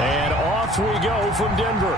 And off we go from Denver.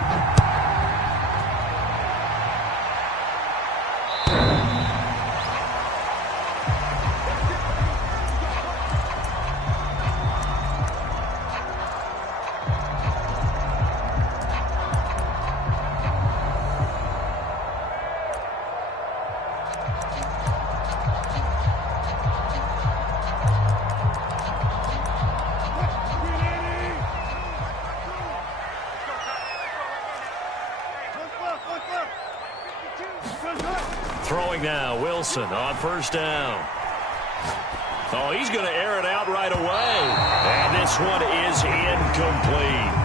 Throwing now, Wilson on first down. Oh, he's going to air it out right away. And this one is incomplete.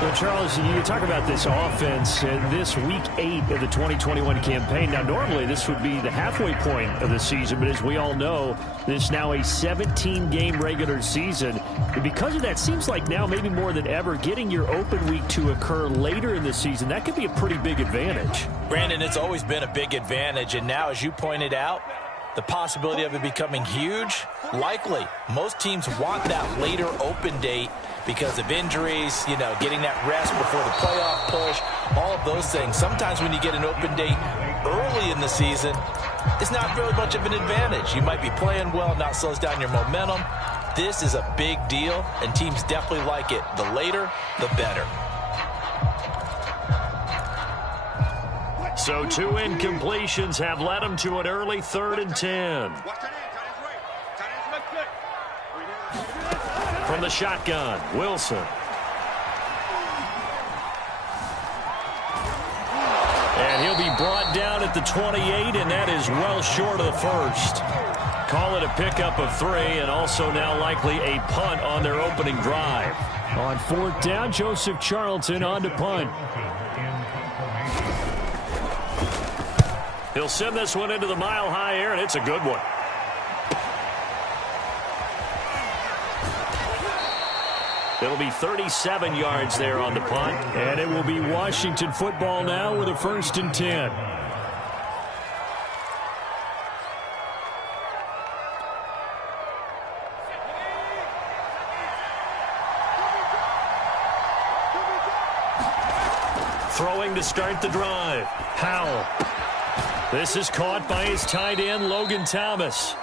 Well, Charles, you talk about this offense this week 8 of the 2021 campaign. Now, normally this would be the halfway point of the season, but as we all know, this is now a 17-game regular season. And because of that, seems like now maybe more than ever, getting your open week to occur later in the season, that could be a pretty big advantage. Brandon, it's always been a big advantage, and now, as you pointed out, the possibility of it becoming huge, likely. Most teams want that later open date because of injuries, you know, getting that rest before the playoff push, all of those things. Sometimes when you get an open date early in the season, it's not very much of an advantage. You might be playing well, not slows down your momentum. This is a big deal, and teams definitely like it. The later, the better. So 2 incompletions have led him to an early 3rd and 10. From the shotgun, Wilson. And he'll be brought down at the 28, and that is well short of the first. Call it a pickup of 3, and also now likely a punt on their opening drive. On 4th down, Joseph Charlton on to punt. He'll send this one into the mile-high air, and it's a good one. It'll be 37 yards there on the punt. And it will be Washington football now with a 1st and 10. Throwing to start the drive. Howell. This is caught by his tight end, Logan Thomas.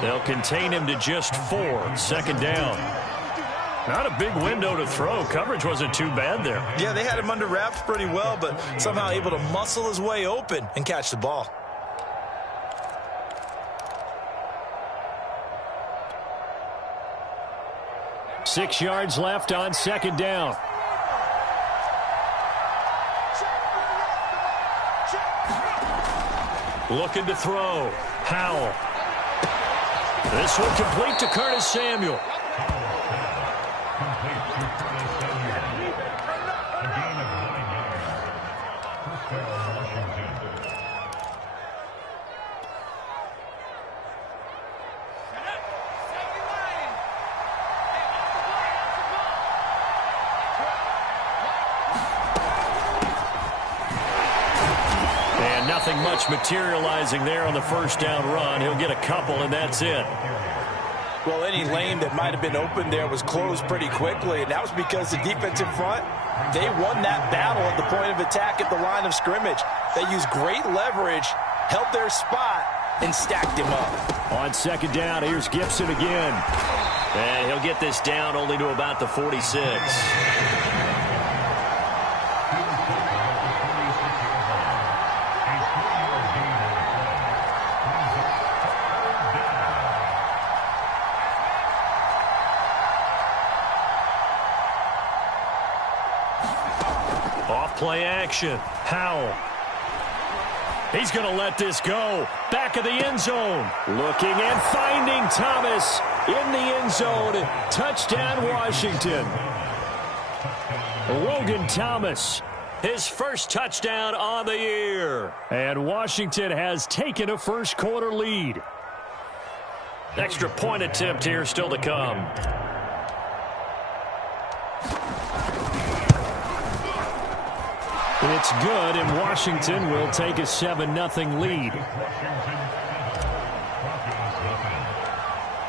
They'll contain him to just 4. 2nd down. Not a big window to throw. Coverage wasn't too bad there. Yeah, they had him under wraps pretty well, but somehow able to muscle his way open and catch the ball. Six yards left on 2nd down. Looking to throw. Howell. This one complete to Curtis Samuel. Nothing much materializing there on the 1st down run. He'll get a couple, and that's it. Well, any lane that might have been open there was closed pretty quickly, and that was because the defensive front, they won that battle at the point of attack at the line of scrimmage. They used great leverage, held their spot, and stacked him up. On 2nd down, here's Gibson again. And he'll get this down only to about the 46. Play action. Howell. He's going to let this go. Back of the end zone. Looking and finding Thomas in the end zone. Touchdown, Washington. Logan Thomas, his first touchdown on the year. And Washington has taken a first-quarter lead. Extra point attempt here still to come. It's good, and Washington will take a 7-0 lead.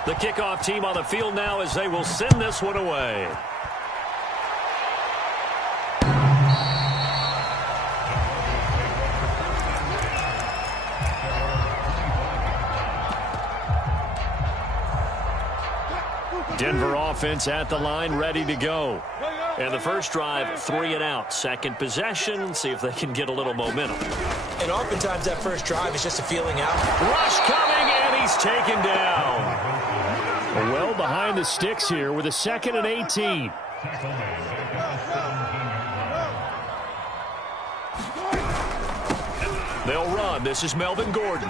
The kickoff team on the field now as they will send this one away. Denver offense at the line, ready to go. And the first drive, 3 and out. Second possession, see if they can get a little momentum. And oftentimes that first drive is just a feeling out. Rush coming, and he's taken down. Well behind the sticks here with a 2nd and 18. They'll run. This is Melvin Gordon.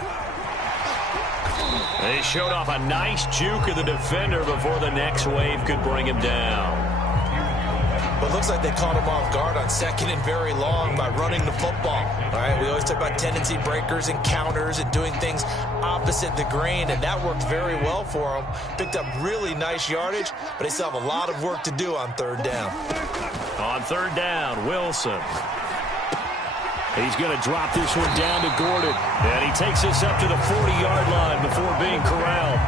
They showed off a nice juke of the defender before the next wave could bring him down. Well, it looks like they caught him off guard on 2nd and very long by running the football. All right, we always talk about tendency breakers and counters and doing things opposite the grain, and that worked very well for him. Picked up really nice yardage, but they still have a lot of work to do on 3rd down. On 3rd down, Wilson. He's going to drop this one down to Gordon. And he takes this up to the 40-yard line before being corralled.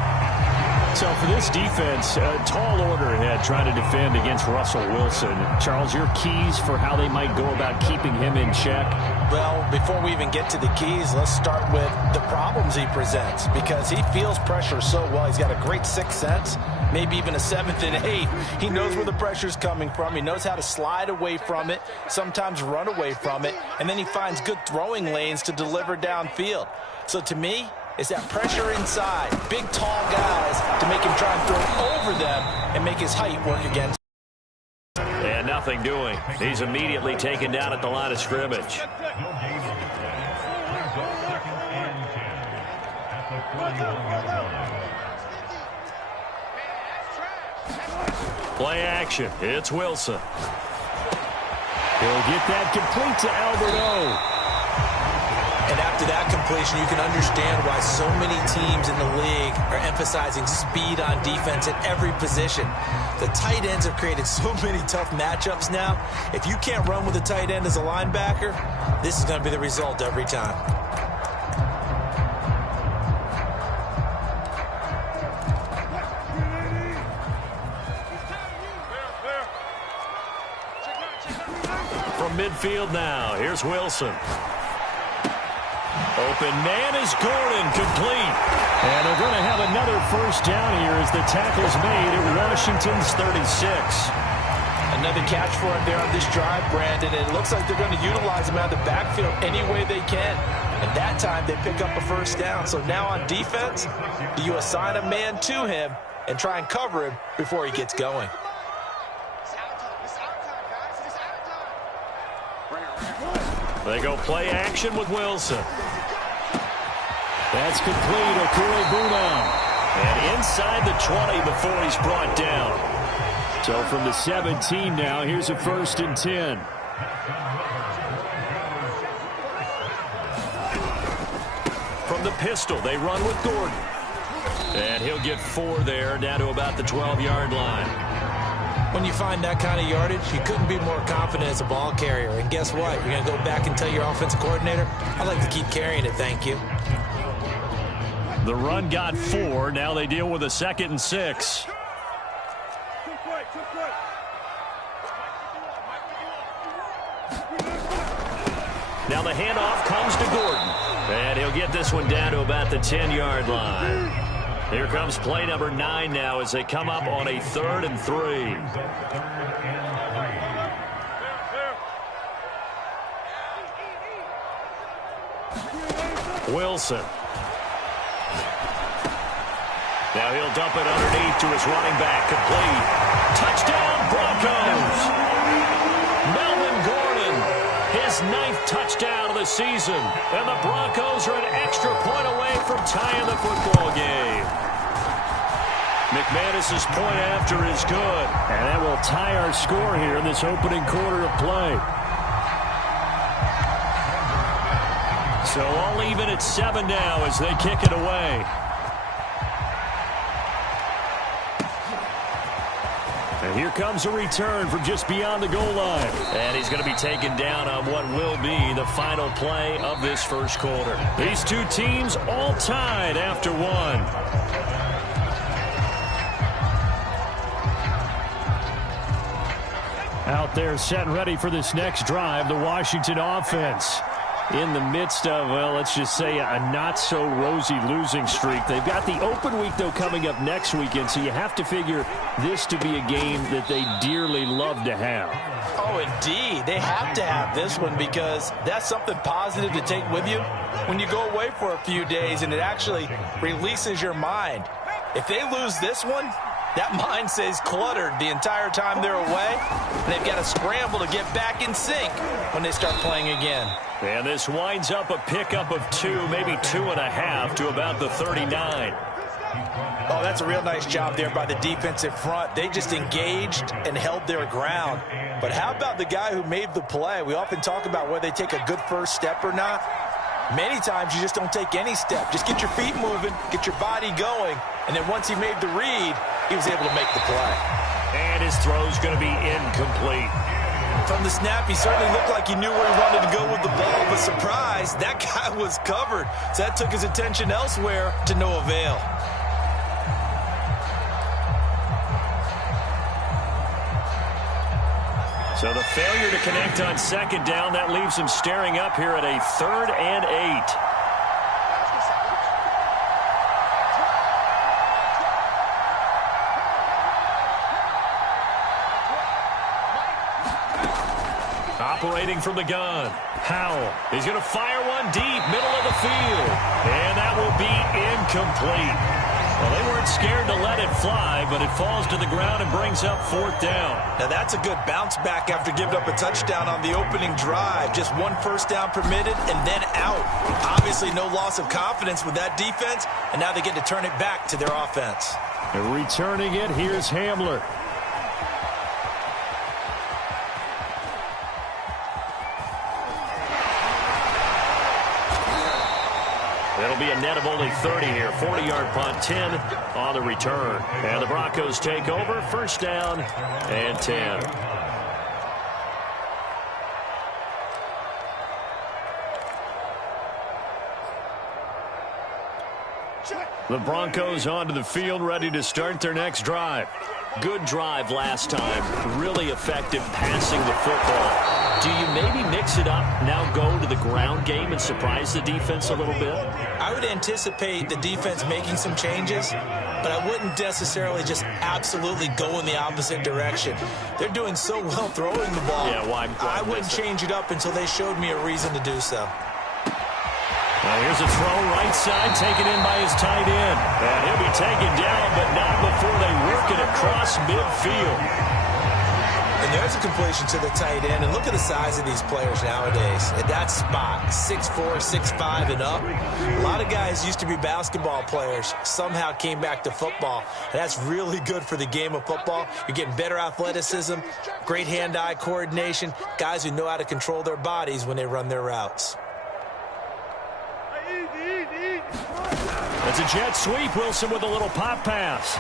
So for this defense, a tall order ahead trying to defend against Russell Wilson. Charles, your keys for how they might go about keeping him in check? Well, before we even get to the keys, let's start with the problems he presents, because he feels pressure so well. He's got a great 6th sense, maybe even a 7th and 8th. He knows where the pressure's coming from. He knows how to slide away from it, sometimes run away from it, and then he finds good throwing lanes to deliver downfield. So to me, it's that pressure inside, big, tall guys to make him try and throw over them and make his height work against. And nothing doing. He's immediately taken down at the line of scrimmage. Play action. It's Wilson. He'll get that complete to Albert O. And after that completion, you can understand why so many teams in the league are emphasizing speed on defense at every position. The tight ends have created so many tough matchups now. If you can't run with a tight end as a linebacker, this is going to be the result every time. From midfield now, here's Wilson. Open man is Gordon, complete. And they're going to have another first down here as the tackle's made at Washington's 36. Another catch for him there on this drive, Brandon. And it looks like they're going to utilize him out of the backfield any way they can. And that time they pick up a first down. So now on defense, do you assign a man to him and try and cover him before he gets going? They go play action with Wilson. That's complete. Okure-Bunam. And inside the 20 before he's brought down. So from the 17 now, here's a 1st and 10. From the pistol, they run with Gordon. And he'll get 4 there, down to about the 12-yard line. When you find that kind of yardage, you couldn't be more confident as a ball carrier. And guess what? You're going to go back and tell your offensive coordinator, I'd like to keep carrying it, thank you. The run got 4. Now they deal with a 2nd and 6. Now the handoff comes to Gordon. And he'll get this one down to about the 10-yard line. Here comes play number 9 now as they come up on a 3rd and 3. Wilson. Now he'll dump it underneath to his running back. Complete. Touchdown, Broncos. Melvin Gordon, his 9th touchdown of the season. And the Broncos are an extra point away from tying the football game. McManus's point after is good. And that will tie our score here in this opening quarter of play. So all even at 7 now as they kick it away. And here comes a return from just beyond the goal line. And he's going to be taken down on what will be the final play of this first quarter. These two teams all tied after 1. Out there set and ready for this next drive, the Washington offense. in the midst of, well, let's just say a not-so-rosy losing streak. They've got the open week, though, coming up next weekend, so you have to figure this to be a game that they dearly love to have. Oh, indeed. They have to have this one because that's something positive to take with you when you go away for a few days, and it actually releases your mind. If they lose this one, that mind stays cluttered the entire time they're away, and they've got to scramble to get back in sync when they start playing again. And this winds up a pickup of 2, maybe 2.5 to about the 39. Oh, that's a real nice job there by the defensive front. They just engaged and held their ground. But how about the guy who made the play? We often talk about whether they take a good first step or not. Many times you just don't take any step. Just get your feet moving, get your body going, and then once he made the read, he was able to make the play. And his throw's going to be incomplete. From the snap, he certainly looked like he knew where he wanted to go with the ball, but surprise, that guy was covered. So that took his attention elsewhere to no avail. So the failure to connect on second down, that leaves him staring up here at a 3rd and 8. Operating from the gun, Howell. He's going to fire one deep, middle of the field. And that will be incomplete. Well, they weren't scared to let it fly, but it falls to the ground and brings up 4th down. Now, that's a good bounce back after giving up a touchdown on the opening drive. Just 1 first down permitted and then out. Obviously, no loss of confidence with that defense, and now they get to turn it back to their offense. And returning it, here's Hamler. It'll be a net of only 30 here. 40-yard punt, 10 on the return. And the Broncos take over. 1st down and 10. The Broncos onto the field, ready to start their next drive. Good drive last time. Really effective passing the football. Do you maybe mix it up, now go to the ground game and surprise the defense a little bit? I would anticipate the defense making some changes, but I wouldn't necessarily just absolutely go in the opposite direction. They're doing so well throwing the ball. Yeah, why I wouldn't change it up until they showed me a reason to do so. Well, here's a throw right side, taken in by his tight end. And he'll be taken down, but not before they work it across midfield. And there's a completion to the tight end. And look at the size of these players nowadays. At that spot, 6'4", 6'5", and up. A lot of guys used to be basketball players. Somehow came back to football. And that's really good for the game of football. You're getting better athleticism, great hand-eye coordination, guys who know how to control their bodies when they run their routes. It's a jet sweep. Wilson with a little pop pass.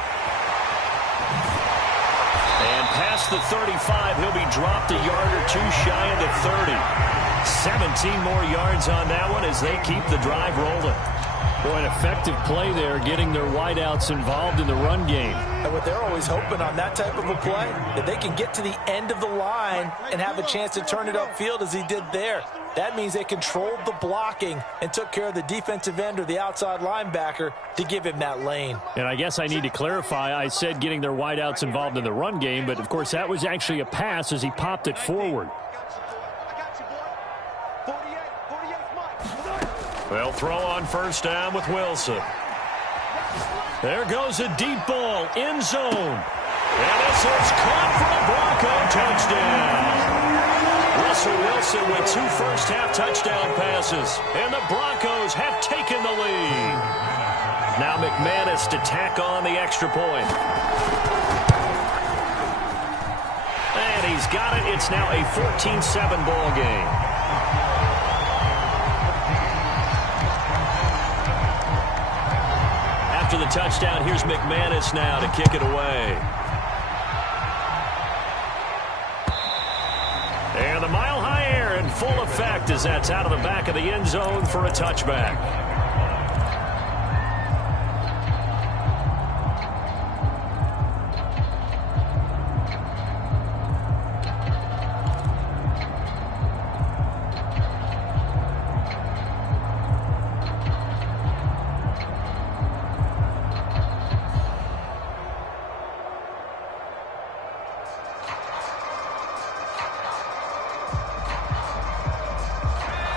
And past the 35, he'll be dropped a yard or 2 shy of the 30. 17 more yards on that one as they keep the drive rolling. Boy, an effective play there, getting their wideouts involved in the run game. And what they're always hoping on that type of a play, that they can get to the end of the line and have a chance to turn it upfield as he did there. That means they controlled the blocking and took care of the defensive end or the outside linebacker to give him that lane. And I guess I need to clarify, I said getting their wideouts involved in the run game, but of course that was actually a pass as he popped it forward. They'll throw on 1st down with Wilson. There goes a deep ball, end zone. And this is caught for a Bronco touchdown. Russell Wilson with 2 first-half touchdown passes. And the Broncos have taken the lead. Now McManus to tack on the extra point. And he's got it. It's now a 14-7 ball game. After the touchdown, here's McManus now to kick it away. And the mile-high air in full effect as that's out of the back of the end zone for a touchback.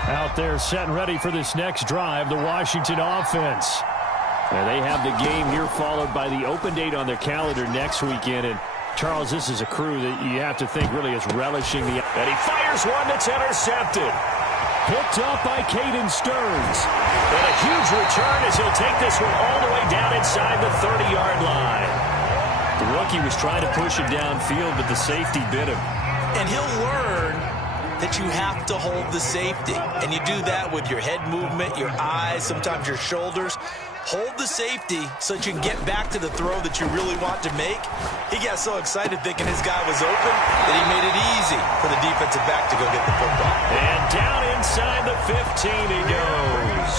Out there set and ready for this next drive, the Washington offense. And they have the game here followed by the open date on their calendar next weekend. And Charles, this is a crew that you have to think really is relishing the... And he fires one that's intercepted. Picked up by Caden Stearns. And a huge return as he'll take this one all the way down inside the 30-yard line. The rookie was trying to push it downfield, but the safety bit him. And he'll learn that you have to hold the safety. And you do that with your head movement, your eyes, sometimes your shoulders. Hold the safety so that you can get back to the throw that you really want to make. He got so excited thinking his guy was open that he made it easy for the defensive back to go get the football. And down inside the 15 he goes.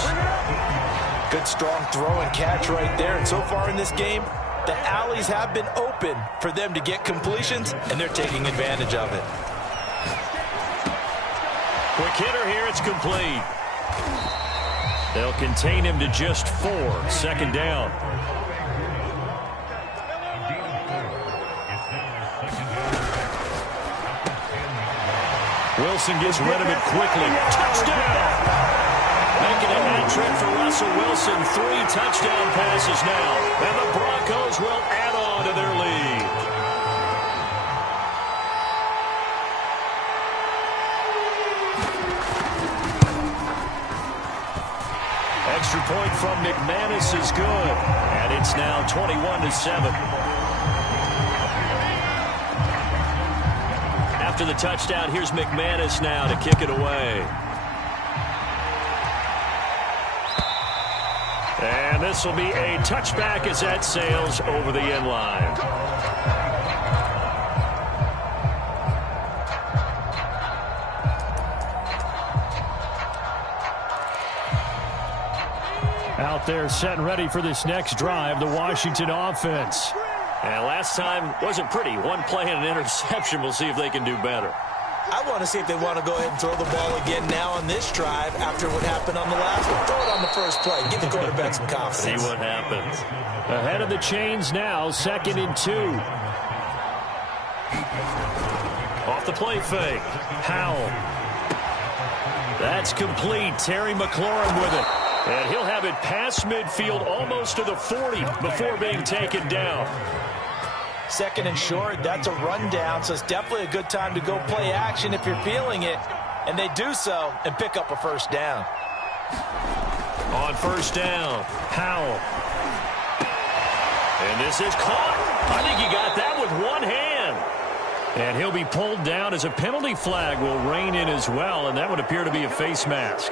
Good strong throw and catch right there. And so far in this game, the alleys have been open for them to get completions, and they're taking advantage of it. Quick hitter here, it's complete. They'll contain him to just 4. Second down. Wilson gets rid of it quickly. Touchdown! Making a hat trick for Russell Wilson. 3 touchdown passes now. And the Broncos will add on to their lead. Extra point from McManus is good. And it's now 21-7. After the touchdown, here's McManus now to kick it away. And this will be a touchback as that sails over the end line. Out there set and ready for this next drive, the Washington offense. And last time wasn't pretty. One play and an interception. We'll see if they can do better. I want to see if they want to go ahead and throw the ball again now on this drive after what happened on the last one. Throw it on the first play. Give the quarterback some confidence. See what happens. Ahead of the chains now, 2nd and 2. Off the play fake. Howell. That's complete. Terry McLaurin with it. And he'll have it past midfield almost to the 40 before being taken down. 2nd and short, that's a rundown, so it's definitely a good time to go play action if you're feeling it. And they do so and pick up a first down. On first down, Howell. And this is caught. I think he got that with one hand. And he'll be pulled down as a penalty flag will rein in as well, and that would appear to be a face mask.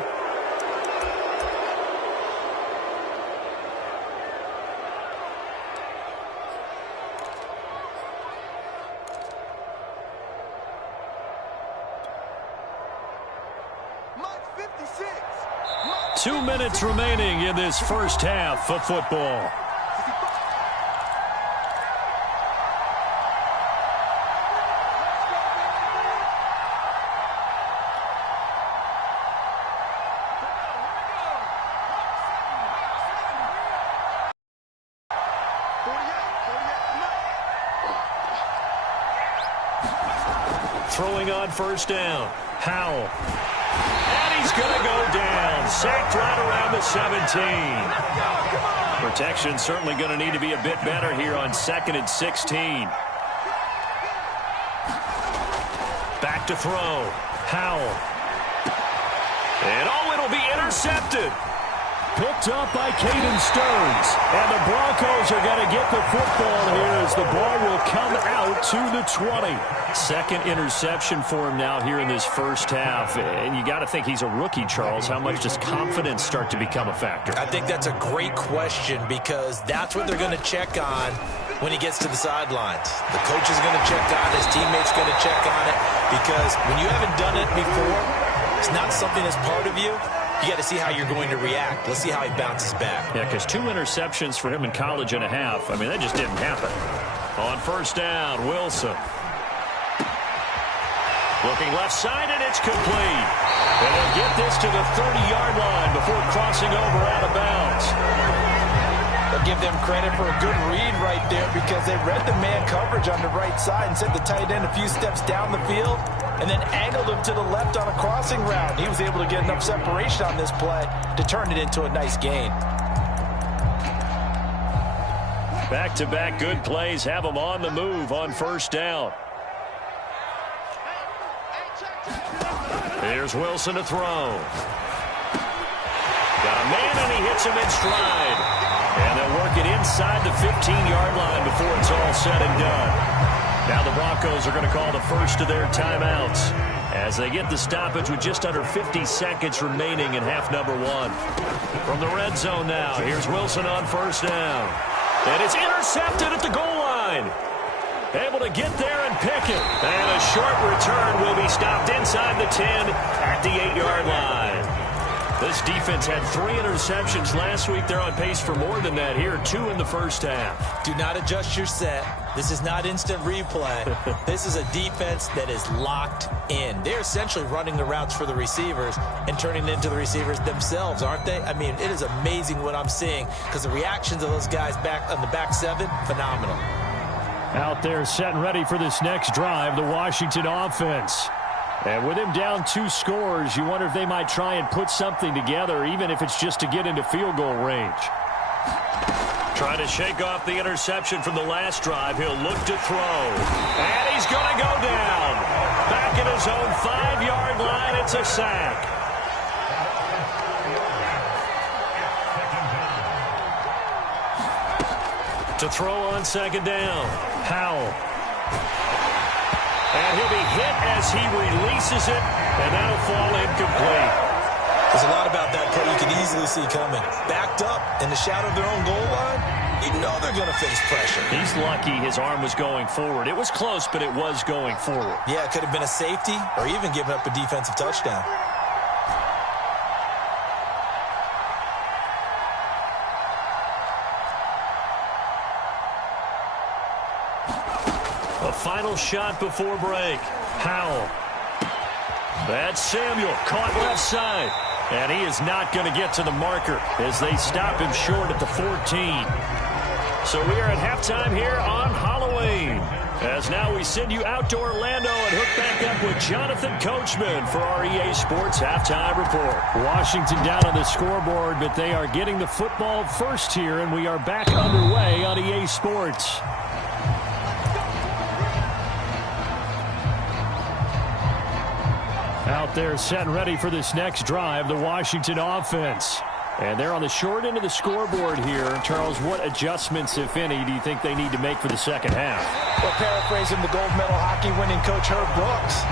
Two minutes remaining in this first half of football. Throwing on first down, Howell. And he's going to go down. Sacked right around the 17. Protection certainly going to need to be a bit better here on 2nd and 16. Back to throw. Howell. And it'll be intercepted. Picked up by Caden Stearns. And the Broncos are going to get the football here as the ball will come out to the 20. 2nd interception for him now here in this first half. And you got to think he's a rookie, Charles. How much does confidence start to become a factor? I think that's a great question because that's what they're going to check on when he gets to the sidelines. The coach is going to check on it. His teammates going to check on it because when you haven't done it before, it's not something that's part of you. You got to see how you're going to react. Let's see how he bounces back. Yeah, because 2 interceptions for him in college and a half. I mean, that just didn't happen. On first down, Wilson. Looking left side, and it's complete. And they'll get this to the 30-yard line before crossing over out of bounds. I'll give them credit for a good read right there because they read the man coverage on the right side and sent the tight end a few steps down the field and then angled him to the left on a crossing route. He was able to get enough separation on this play to turn it into a nice gain. Back-to-back good plays have them on the move on first down. Here's Wilson to throw. Got a man, and he hits him in stride. And they'll work it inside the 15-yard line before it's all said and done. Now the Broncos are going to call the first of their timeouts as they get the stoppage with just under 50 seconds remaining in half number one. From the red zone now, here's Wilson on first down. And it's intercepted at the goal line. Able to get there and pick it. And a short return will be stopped inside the 10 at the 8-yard line. This defense had 3 interceptions last week. They're on pace for more than that here. 2 in the first half. Do not adjust your set. This is not instant replay. This is a defense that is locked in. They're essentially running the routes for the receivers and turning it into the receivers themselves, aren't they? I mean, it is amazing what I'm seeing because the reactions of those guys back on the back 7, phenomenal. Out there set and ready for this next drive, the Washington offense. And with him down 2 scores, you wonder if they might try and put something together, even if it's just to get into field goal range. Trying to shake off the interception from the last drive. He'll look to throw. And he's going to go down. Back at his own 5-yard line. It's a sack. To throw on second down. Howell. And he'll be hit as he releases it, and that'll fall incomplete. There's a lot about that play you can easily see coming. Backed up in the shadow of their own goal line, you know they're going to face pressure. He's lucky his arm was going forward. It was close, but it was going forward. Yeah, it could have been a safety or even given up a defensive touchdown. A final shot before break. Howell. That's Samuel, caught left side. And he is not going to get to the marker as they stop him short at the 14. So we are at halftime here on Halloween. As now we send you out to Orlando and hook back up with Jonathan Coachman for our EA Sports Halftime Report. Washington down on the scoreboard, but they are getting the football first here, and we are back underway on EA Sports. Out there set and ready for this next drive, the Washington offense. And they're on the short end of the scoreboard here. Charles, what adjustments, if any, do you think they need to make for the second half? Well, paraphrasing the gold medal hockey winning coach Herb Brooks,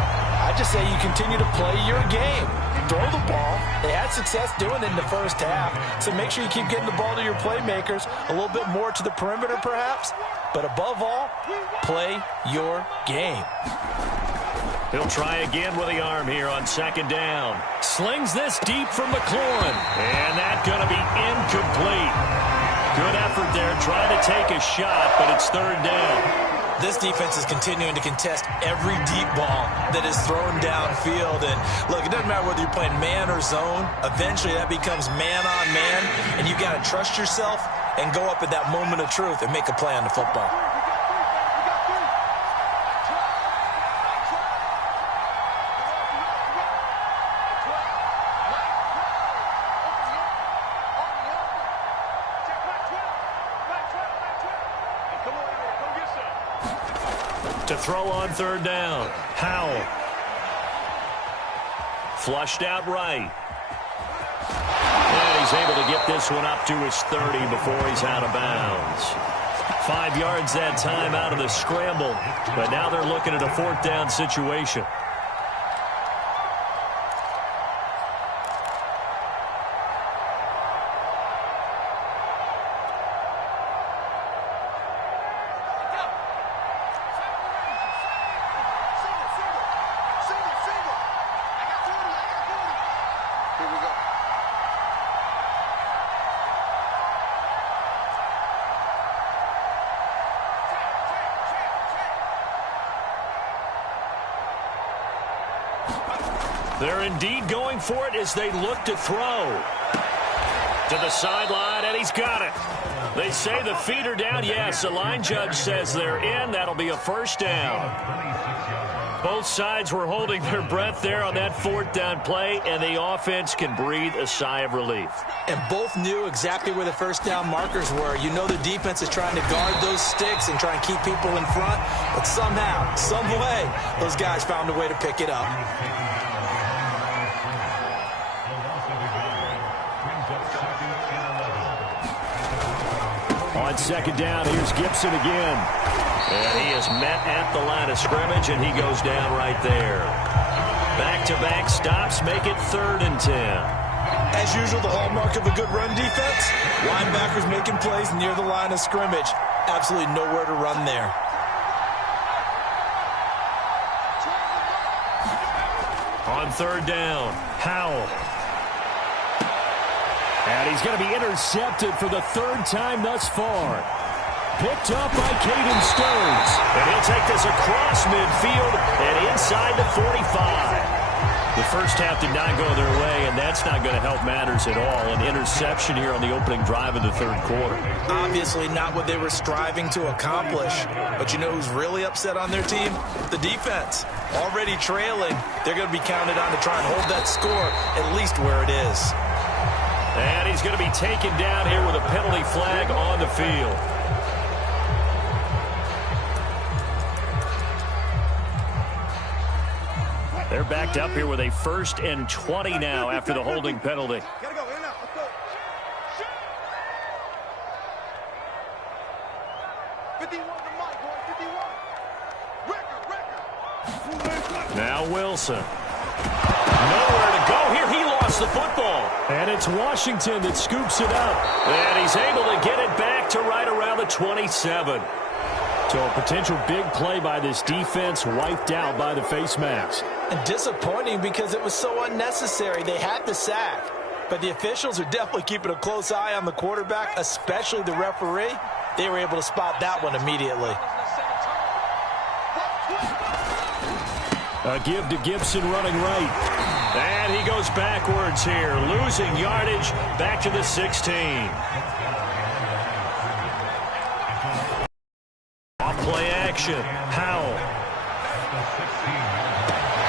I just say you continue to play your game. Throw the ball. They had success doing it in the first half, so make sure you keep getting the ball to your playmakers, a little bit more to the perimeter perhaps, but above all, play your game. He'll try again with the arm here on second down. Slings this deep from McLaurin. And that's going to be incomplete. Good effort there, trying to take a shot, but it's third down. This defense is continuing to contest every deep ball that is thrown downfield. And look, it doesn't matter whether you're playing man or zone. Eventually that becomes man on man, and you got to trust yourself and go up at that moment of truth and make a play on the football. To throw on third down. Howell. Flushed out right. And he's able to get this one up to his 30 before he's out of bounds. 5 yards that time out of the scramble. But now they're looking at a fourth down situation. They're indeed going for it as they look to throw. To the sideline, and he's got it. They say the feet are down. Yes, the line judge says they're in. That'll be a first down. Both sides were holding their breath there on that fourth down play, and the offense can breathe a sigh of relief. And both knew exactly where the first down markers were. You know the defense is trying to guard those sticks and try and keep people in front, but somehow, some way, those guys found a way to pick it up. On second down, here's Gibson again. And he is met at the line of scrimmage, and he goes down right there. Back-to-back stops make it 3rd and 10. As usual, the hallmark of a good run defense, linebackers making plays near the line of scrimmage. Absolutely nowhere to run there. On 3rd down, Howell. And he's going to be intercepted for the 3rd time thus far. Picked up by Caden Stearns. And he'll take this across midfield and inside the 45. The first half did not go their way, and that's not going to help matters at all. An interception here on the opening drive of the 3rd quarter. Obviously not what they were striving to accomplish. But you know who's really upset on their team? The defense. Already trailing, they're going to be counted on to try and hold that score at least where it is. And he's going to be taken down here with a penalty flag on the field. They're backed up here with a 1st and 20 now after the holding penalty. Gotta go, in and out, let's go. 51 to Mike, boy, 51. Record. Now Wilson. Nowhere to go here. He lost the football. And it's Washington that scoops it up. And he's able to get it back to right around the 27. So a potential big play by this defense wiped out by the face mask. And disappointing because it was so unnecessary. They had the sack. But the officials are definitely keeping a close eye on the quarterback, especially the referee. They were able to spot that one immediately. A give to Gibson running right. And he goes backwards here, losing yardage back to the 16. Off play action. Howell.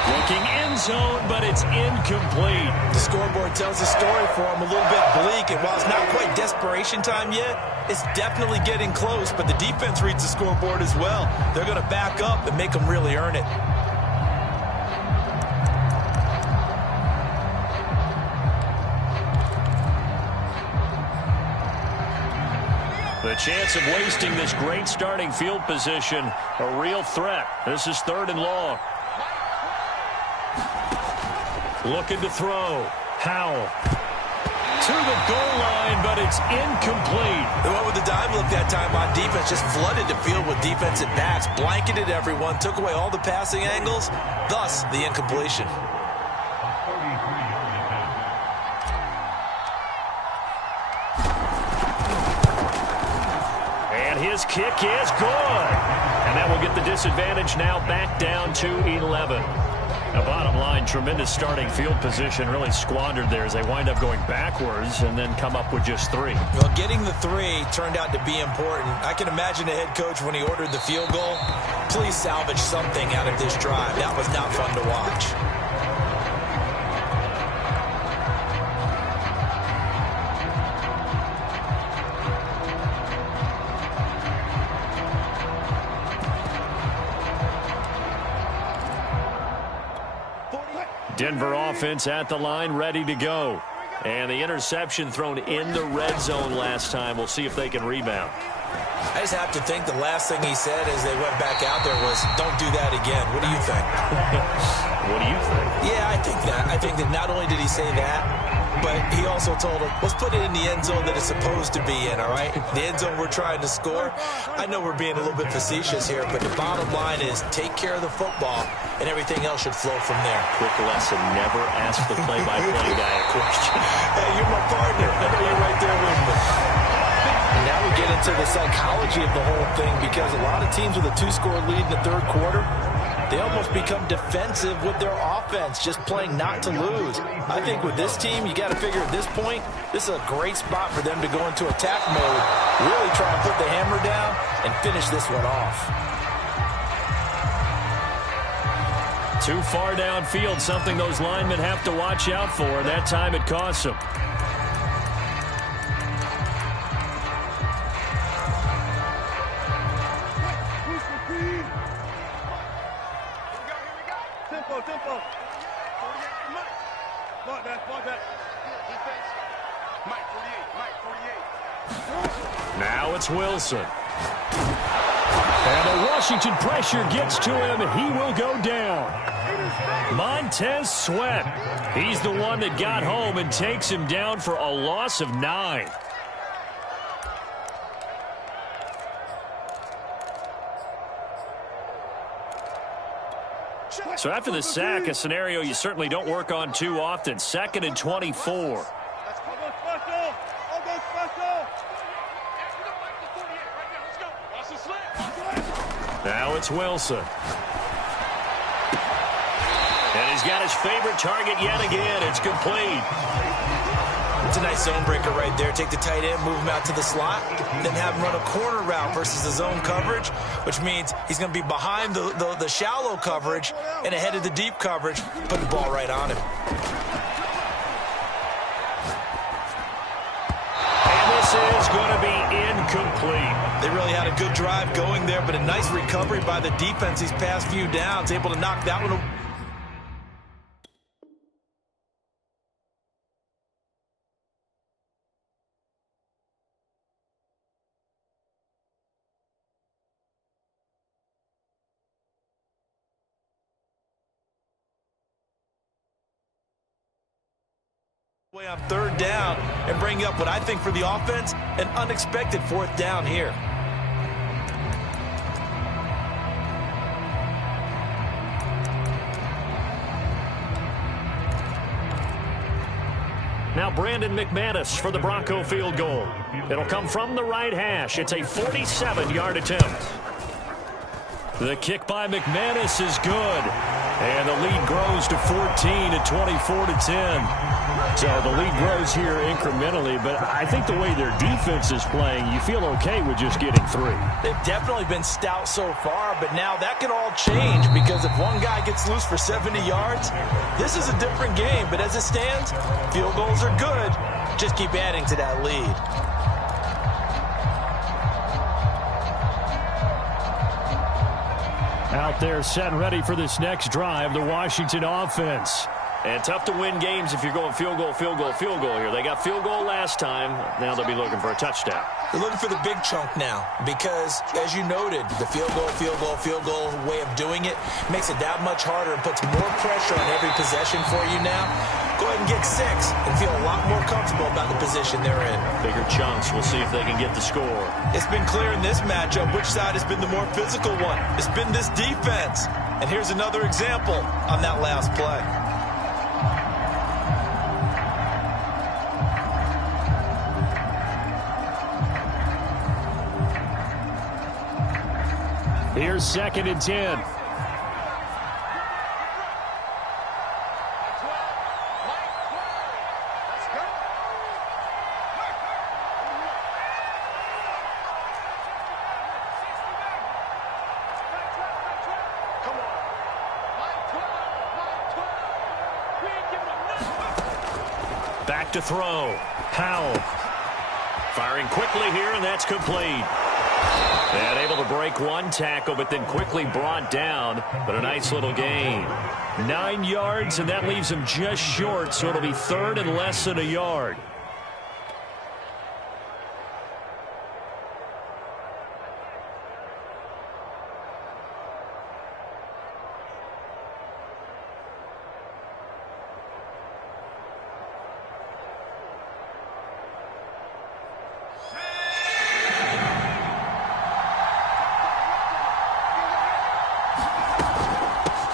Looking end zone, but it's incomplete. The scoreboard tells the story for him, a little bit bleak. And while it's not quite desperation time yet, it's definitely getting close. But the defense reads the scoreboard as well. They're going to back up and make them really earn it. The chance of wasting this great starting field position, a real threat. This is 3rd and long. Looking to throw. Howell. To the goal line, but it's incomplete. They went with the dive look that time on defense, just flooded the field with defensive backs, blanketed everyone, took away all the passing angles, thus the incompletion. His kick is good. And that will get the disadvantage now back down to 11. Now, bottom line, tremendous starting field position really squandered there as they wind up going backwards and then come up with just 3. Well, getting the 3 turned out to be important. I can imagine the head coach when he ordered the field goal. Please salvage something out of this drive. That was not fun to watch. Denver offense at the line, ready to go. And the interception thrown in the red zone last time. We'll see if they can rebound. I just have to think the last thing he said as they went back out there was, don't do that again. What do you think? What do you think? Yeah, I think that. I think that not only did he say that, but he also told him, let's put it in the end zone that it's supposed to be in, all right? The end zone we're trying to score. I know we're being a little bit facetious here, but the bottom line is take care of the football, and everything else should flow from there. Quick lesson, never ask the play-by-play guy a question. Hey, you're my partner. I know you're right there with me. And now we get into the psychology of the whole thing because a lot of teams with a 2-score lead in the 3rd quarter, they almost become defensive with their offense, just playing not to lose. I think with this team, you got to figure at this point, this is a great spot for them to go into attack mode, really try and put the hammer down and finish this one off. Too far downfield, something those linemen have to watch out for. That time it costs them. Tempo. Block that. Defense. Mike 48. Now it's Wilson. And the Washington pressure gets to him. He will go down. Montez Sweat. He's the one that got home and takes him down for a loss of 9. So after the sack, a scenario you certainly don't work on too often. 2nd and 24. Now it's Wilson. And he's got his favorite target yet again. It's complete. It's a nice zone breaker right there. Take the tight end, move him out to the slot, then have him run a corner route versus the zone coverage, which means he's going to be behind the shallow coverage and ahead of the deep coverage. Put the ball right on him. And this is going to be incomplete. They really had a good drive going there, but a nice recovery by the defense these past few downs, able to knock that one away. On 3rd down and bring up what I think for the offense, an unexpected 4th down here. Now Brandon McManus for the Bronco field goal. It'll come from the right hash. It's a 47-yard attempt. The kick by McManus is good. And the lead grows to 14 at 24-10. So the lead grows here incrementally, but I think the way their defense is playing, you feel okay with just getting 3. They've definitely been stout so far, but now that can all change because if one guy gets loose for 70 yards, this is a different game. But as it stands, field goals are good. Just keep adding to that lead. Out there set and ready for this next drive, the Washington offense. And tough to win games if you're going field goal here. They got field goal last time. Now they'll be looking for a touchdown. They're looking for the big chunk now because, as you noted, the field goal way of doing it makes it that much harder and puts more pressure on every possession for you now. Go ahead and get 6 and feel a lot more comfortable about the position they're in. Bigger chunks. We'll see if they can get the score. It's been clear in this matchup which side has been the more physical one. It's been this defense. And here's another example on that last play. Here's 2nd and 10. Back to throw. Howell. Firing quickly here, and that's complete. And able to break one tackle, but then quickly brought down. But a nice little gain. 9 yards, and that leaves him just short, so it'll be 3rd and less than a yard.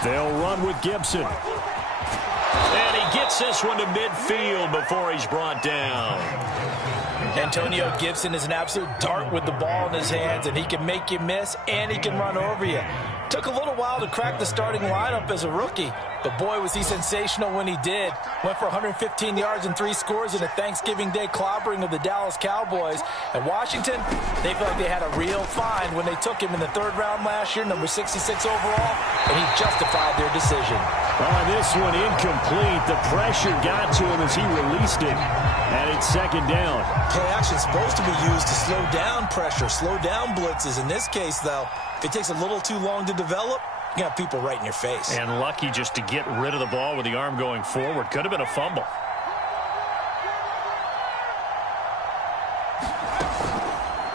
They'll run with Gibson. And he gets this one to midfield before he's brought down. Antonio Gibson is an absolute dart with the ball in his hands, and he can make you miss, and he can run over you. Took a little while to crack the starting lineup as a rookie, but boy, was he sensational when he did. Went for 115 yards and 3 scores in a Thanksgiving Day clobbering of the Dallas Cowboys. At Washington, they feel like they had a real find when they took him in the 3rd round last year, number 66 overall, and he justified their decision. This one incomplete. The pressure got to him as he released it, and it's 2nd down. Play action is supposed to be used to slow down pressure, slow down blitzes. In this case, though, if it takes a little too long to develop, you got people right in your face. And lucky just to get rid of the ball with the arm going forward. Could have been a fumble.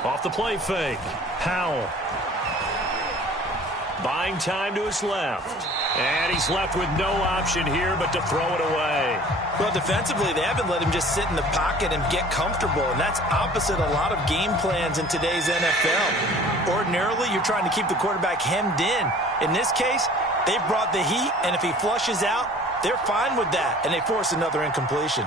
Off the play fake. Howell. Buying time to his left. And he's left with no option here but to throw it away. Well, defensively, they haven't let him just sit in the pocket and get comfortable, and that's opposite a lot of game plans in today's NFL. Ordinarily, you're trying to keep the quarterback hemmed in. In this case, they brought the heat, and if he flushes out, they're fine with that, and they force another incompletion.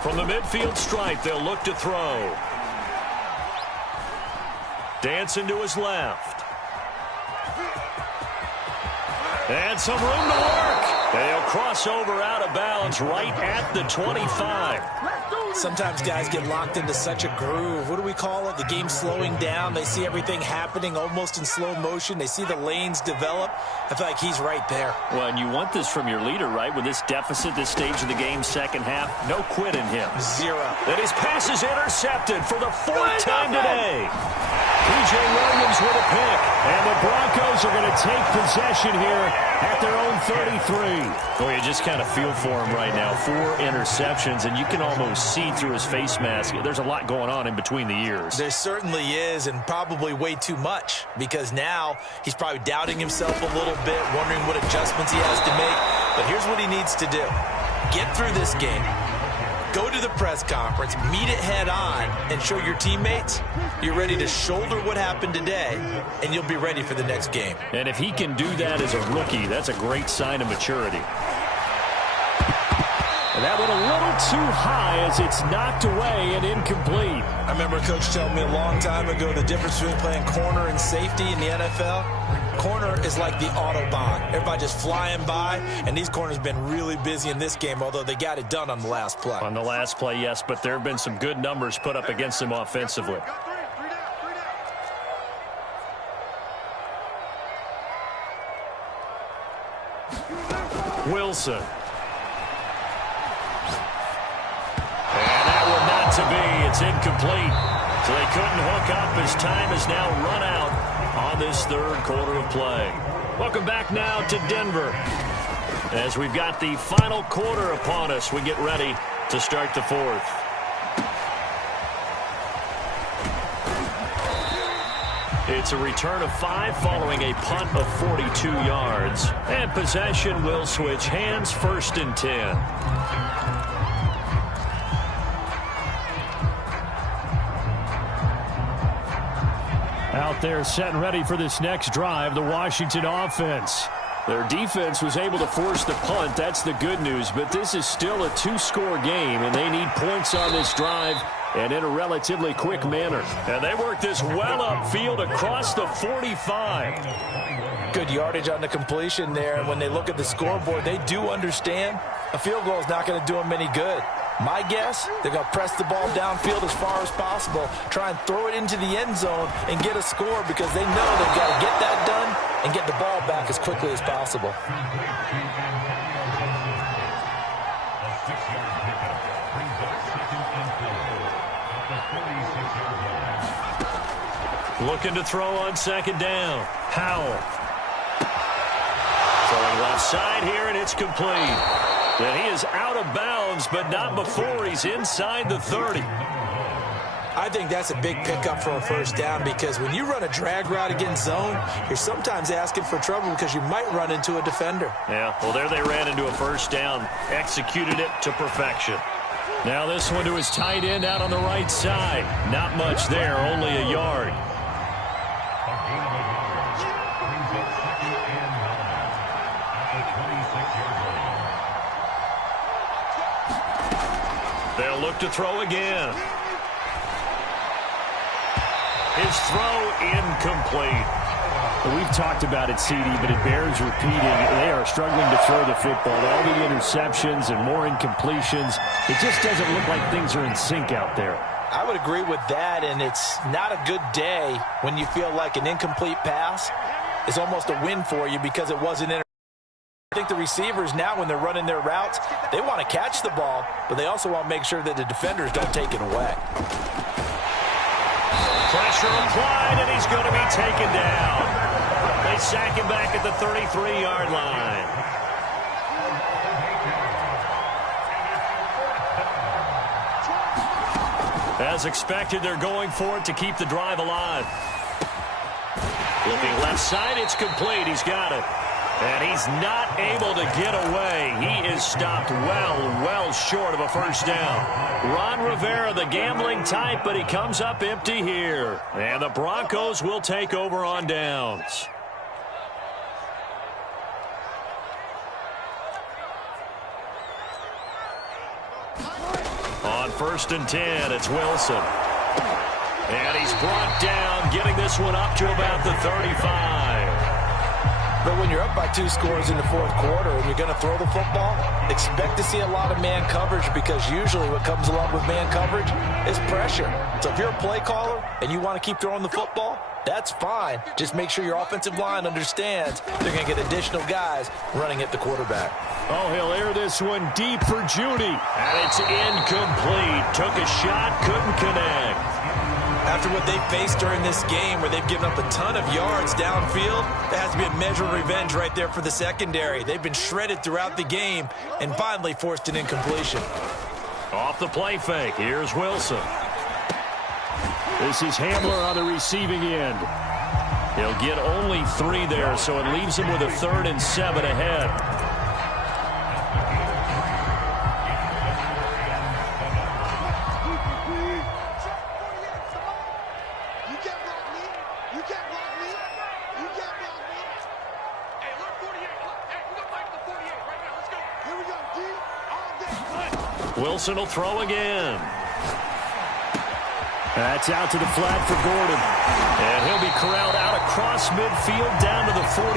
From the midfield stripe, they'll look to throw. Dancing to his left. And some room to work. They'll cross over out of bounds right at the 25. Sometimes guys get locked into such a groove. What do we call it? The game's slowing down. They see everything happening almost in slow motion. They see the lanes develop. I feel like he's right there. Well, and you want this from your leader, right? With this deficit, this stage of the game, 2nd half, no quit in him. 0. And his pass is intercepted for the 4th time today. P.J. Williams with a pick. And the Broncos are going to take possession here at their own 33. Well, you just kind of feel for him right now. 4 interceptions, and you can almost see through his face mask. There's a lot going on in between the ears. There certainly is, and probably way too much, because now he's probably doubting himself a little bit, wondering what adjustments he has to make. But here's what he needs to do. Get through this game. Go to the press conference, meet it head on, and show your teammates you're ready to shoulder what happened today, and you'll be ready for the next game. And if he can do that as a rookie, that's a great sign of maturity. And that went a little too high as it's knocked away and incomplete. I remember Coach telling me a long time ago the difference between playing corner and safety in the NFL. Corner is like the Autobahn. Everybody just flying by, and these corners have been really busy in this game, although they got it done on the last play. On the last play, yes, but there have been some good numbers put up against them offensively. Wilson. And that one not to be. It's incomplete. So they couldn't hook up as time has now run out on this 3rd quarter of play. Welcome back now to Denver. As we've got the final quarter upon us, we get ready to start the 4th. It's a return of 5 following a punt of 42 yards. And possession will switch hands, 1st and 10. Out there set and ready for this next drive, the Washington offense. Their defense was able to force the punt. That's the good news. But this is still a 2-score game, and they need points on this drive and in a relatively quick manner. And they work this well upfield across the 45. Good yardage on the completion there. And when they look at the scoreboard, they do understand a field goal is not going to do them any good. My guess, they're going to press the ball downfield as far as possible, try and throw it into the end zone and get a score because they know they've got to get that done and get the ball back as quickly as possible. Looking to throw on 2nd down. Howell. Throwing left side here, and it's complete. And he is out of bounds, but not before he's inside the 30. I think that's a big pickup for a 1st down because when you run a drag route against zone, you're sometimes asking for trouble because you might run into a defender. Yeah, well, there they ran into a 1st down, executed it to perfection. Now this one to his tight end out on the right side. Not much there, only a yard. They'll look to throw again. His throw incomplete. We've talked about it, CD, but it bears repeating. They are struggling to throw the football. All the interceptions and more incompletions. It just doesn't look like things are in sync out there. I would agree with that, and it's not a good day when you feel like an incomplete pass is almost a win for you because it wasn't in. I think the receivers now, when they're running their routes, they want to catch the ball, but they also want to make sure that the defenders don't take it away. Pressure applied, and he's going to be taken down. They sack him back at the 33-yard line. As expected, they're going for it to keep the drive alive. Looking left side, it's complete. He's got it. And he's not able to get away. He is stopped well short of a first down. Ron Rivera, the gambling type, but he comes up empty here. And the Broncos will take over on downs. On 1st and 10, it's Wilson. And he's brought down, getting this one up to about the 35. But when you're up by 2 scores in the 4th quarter and you're going to throw the football, expect to see a lot of man coverage because usually what comes along with man coverage is pressure. So if you're a play caller and you want to keep throwing the football, that's fine. Just make sure your offensive line understands they're going to get additional guys running at the quarterback. Oh, he'll air this one deep for Judy. And it's incomplete. Took a shot, couldn't connect. After what they faced during this game where they've given up a ton of yards downfield, there has to be a measure of revenge right there for the secondary. They've been shredded throughout the game and finally forced an incompletion. Off the play fake, here's Wilson. This is Hamler on the receiving end. He'll get only 3 there, so it leaves him with a 3rd and 7 ahead. Wilson will throw again. That's out to the flat for Gordon. And he'll be corralled out across midfield down to the 45.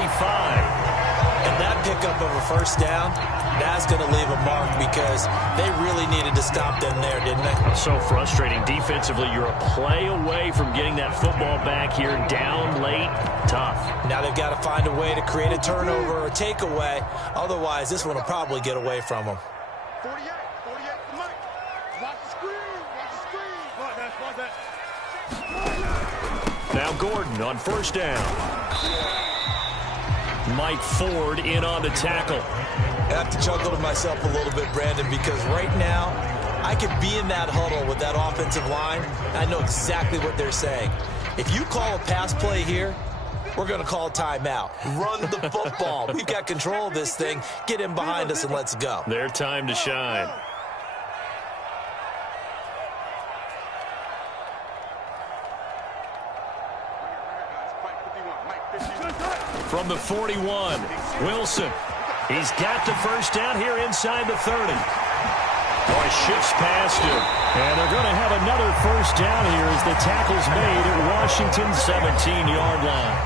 And that pickup of a first down, that's going to leave a mark because they really needed to stop them there, didn't they? So frustrating. Defensively, you're a play away from getting that football back here down late. Tough. Now they've got to find a way to create a turnover or a takeaway. Otherwise, this one will probably get away from them. 48 for Mike. Watch the screen. Watch the screen. Watch that. Now Gordon on 1st down. Mike Ford in on the tackle. I have to chuckle to myself a little bit, Brandon, because right now I could be in that huddle with that offensive line. I know exactly what they're saying. If you call a pass play here, we're going to call a timeout. Run the football. We've got control of this thing. Get in behind us and let's go. Their time to shine. From the 41, Wilson. He's got the first down here inside the 30. Boy, shifts past him. And they're going to have another first down here as the tackle's made at Washington's 17-yard line.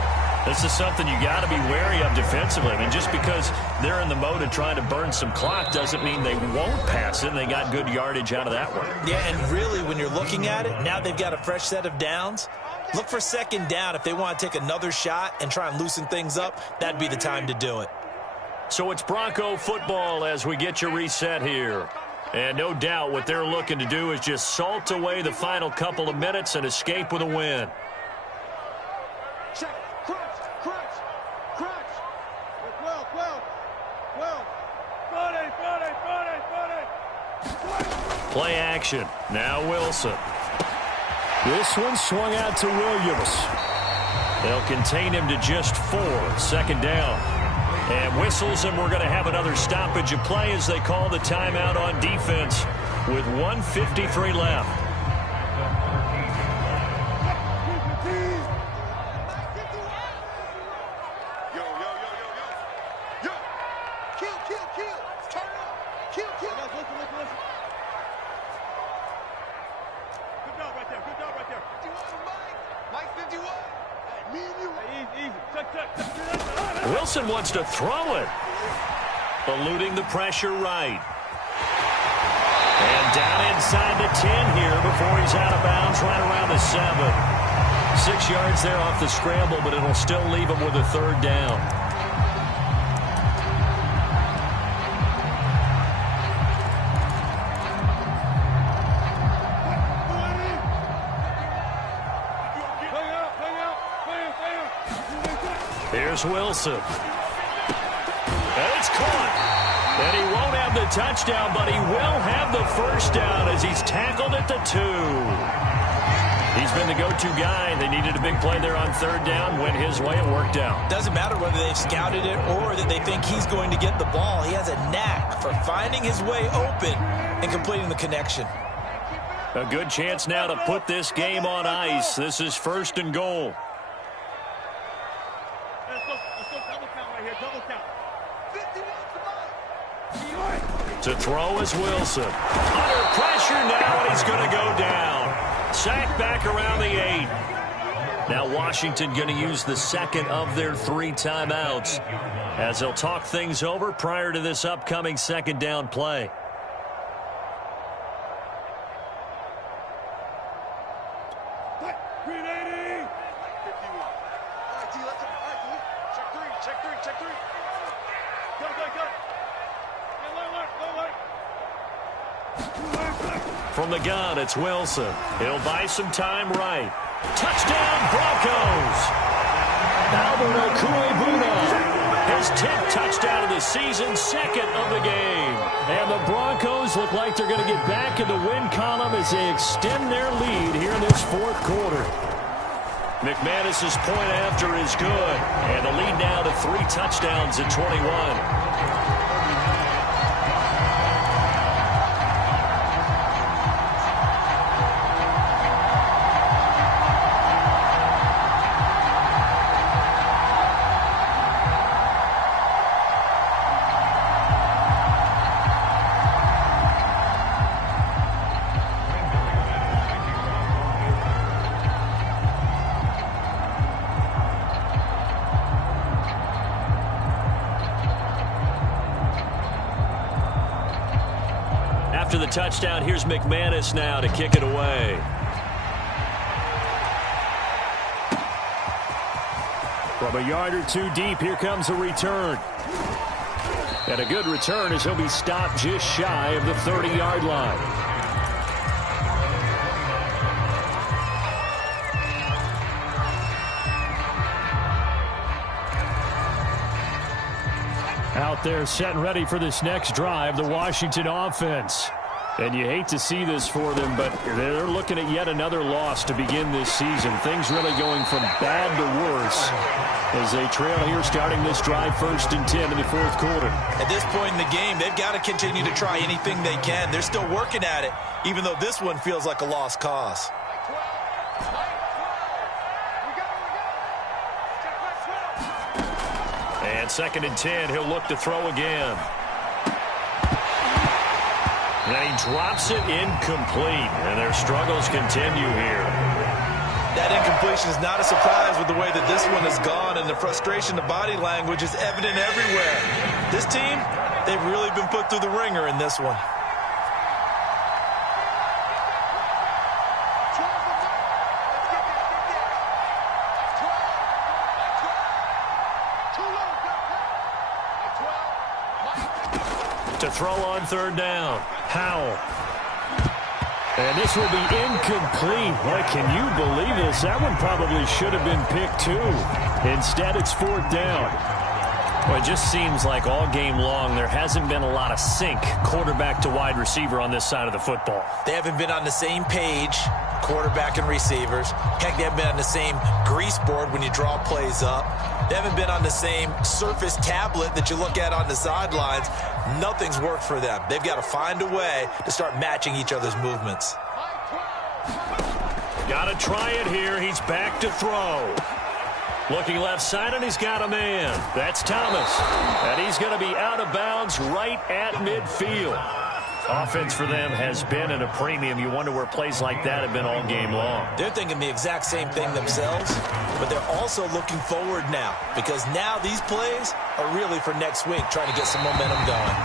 This is something you got to be wary of defensively. I mean, just because they're in the mode of trying to burn some clock doesn't mean they won't pass it, and they got good yardage out of that one. Yeah, and really, when you're looking at it, now they've got a fresh set of downs. Look for 2nd down. If they want to take another shot and try and loosen things up, that'd be the time to do it. So it's Bronco football as we get you reset here. And no doubt what they're looking to do is just salt away the final couple of minutes and escape with a win. Check. Crunch. Well. Play action. Now Wilson. This one swung out to Williams. They'll contain him to just 4. 2nd down. And whistles, and we're going to have another stoppage of play as they call the timeout on defense with 1:53 left. Wilson wants to throw it. Eluding the pressure right. And down inside the 10 here before he's out of bounds right around the 7. 6 yards there off the scramble, but it'll still leave him with a third down. Here's Wilson. And it's caught. And he won't have the touchdown, but he will have the first down as he's tackled at the 2. He's been the go-to guy. They needed a big play there on third down. Went his way. It worked out. Doesn't matter whether they've scouted it or that they think he's going to get the ball. He has a knack for finding his way open and completing the connection. A good chance now to put this game on ice. This is 1st and goal. To throw is Wilson. Under pressure now, and he's going to go down. Sacked back around the 8. Now Washington going to use the second of their 3 timeouts as they'll talk things over prior to this upcoming second down play. From the gun, it's Wilson. He'll buy some time right. Touchdown, Broncos! Albert Okuegbuna, his 10th touchdown of the season, second of the game. And the Broncos look like they're going to get back in the win column as they extend their lead here in this 4th quarter. McManus's point after is good. And the lead now to 3 touchdowns at 21. After the touchdown, here's McManus now to kick it away. From a yard or 2 deep, here comes a return. And a good return as he'll be stopped just shy of the 30-yard line. Out there set and ready for this next drive, the Washington offense. And you hate to see this for them, but they're looking at yet another loss to begin this season. Things really going from bad to worse as they trail here starting this drive 1st and 10 in the 4th quarter. At this point in the game, they've got to continue to try anything they can. They're still working at it, even though this one feels like a lost cause. And 2nd and 10, he'll look to throw again. And he drops it incomplete, and their struggles continue here. That incompletion is not a surprise with the way that this one has gone, and the frustration, the body language is evident everywhere. This team, they've really been put through the ringer in this one. To throw on 3rd down, Howell. And this will be incomplete. Boy, can you believe this? That one probably should have been picked too. Instead, it's 4th down. Well, it just seems like all game long there hasn't been a lot of sync quarterback to wide receiver on this side of the football. They haven't been on the same page, quarterback and receivers. Heck, they haven't been on the same grease board when you draw plays up. They haven't been on the same Surface tablet that you look at on the sidelines. Nothing's worked for them. They've got to find a way to start matching each other's movements. Got to try it here. He's back to throw. Looking left side, and he's got a man. That's Thomas. And he's going to be out of bounds right at midfield. Offense for them has been at a premium. You wonder where plays like that have been all game long. They're thinking the exact same thing themselves, but they're also looking forward now because now these plays are really for next week, trying to get some momentum going.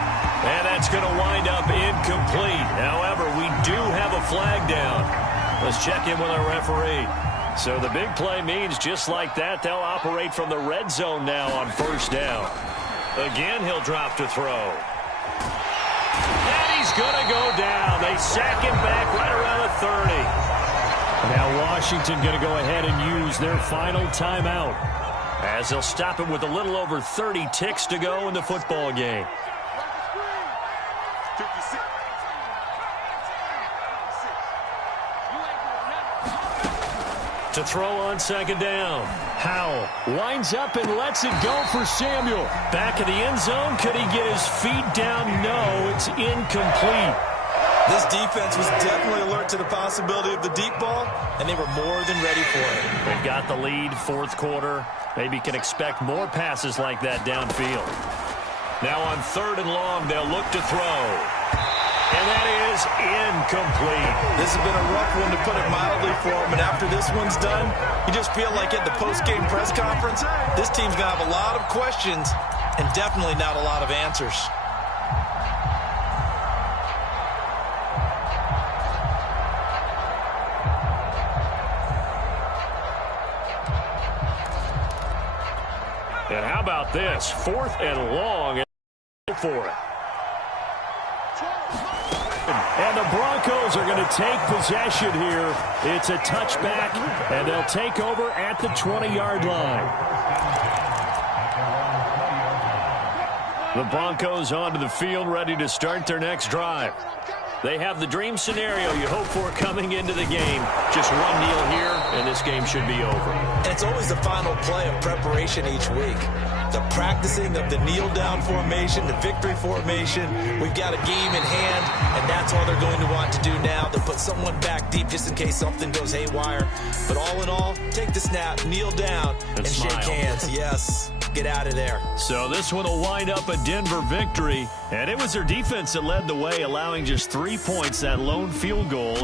And that's going to wind up incomplete. However, we do have a flag down. Let's check in with our referee. So the big play means just like that, they'll operate from the red zone now on first down. Again, he'll drop to throw. And he's going to go down. They sack him back right around the 30. Now Washington going to go ahead and use their final timeout, as they'll stop him with a little over 30 ticks to go in the football game. To throw on second down. Howell winds up and lets it go for Samuel. Back of the end zone. Could he get his feet down? No, it's incomplete. This defense was definitely alert to the possibility of the deep ball, and they were more than ready for it. They've got the lead, fourth quarter. Maybe can expect more passes like that downfield. Now on third and long, they'll look to throw. And that is incomplete. This has been a rough one, to put it mildly, for him. And after this one's done, you just feel like at the post-game press conference, this team's going to have a lot of questions and definitely not a lot of answers. And how about this? Fourth and long for it. And the Broncos are going to take possession here. It's a touchback, and they'll take over at the 20-yard line. The Broncos onto the field, ready to start their next drive. They have the dream scenario you hope for coming into the game. Just one kneel here, and this game should be over. And it's always the final play of preparation each week. The practicing of the kneel-down formation, the victory formation. We've got a game in hand, and that's all they're going to want to do now, to put someone back deep just in case something goes haywire. But all in all, take the snap, kneel down, and shake hands. Yes, get out of there. So this one will wind up a Denver victory, and it was their defense that led the way, allowing just 3 points, that lone field goal.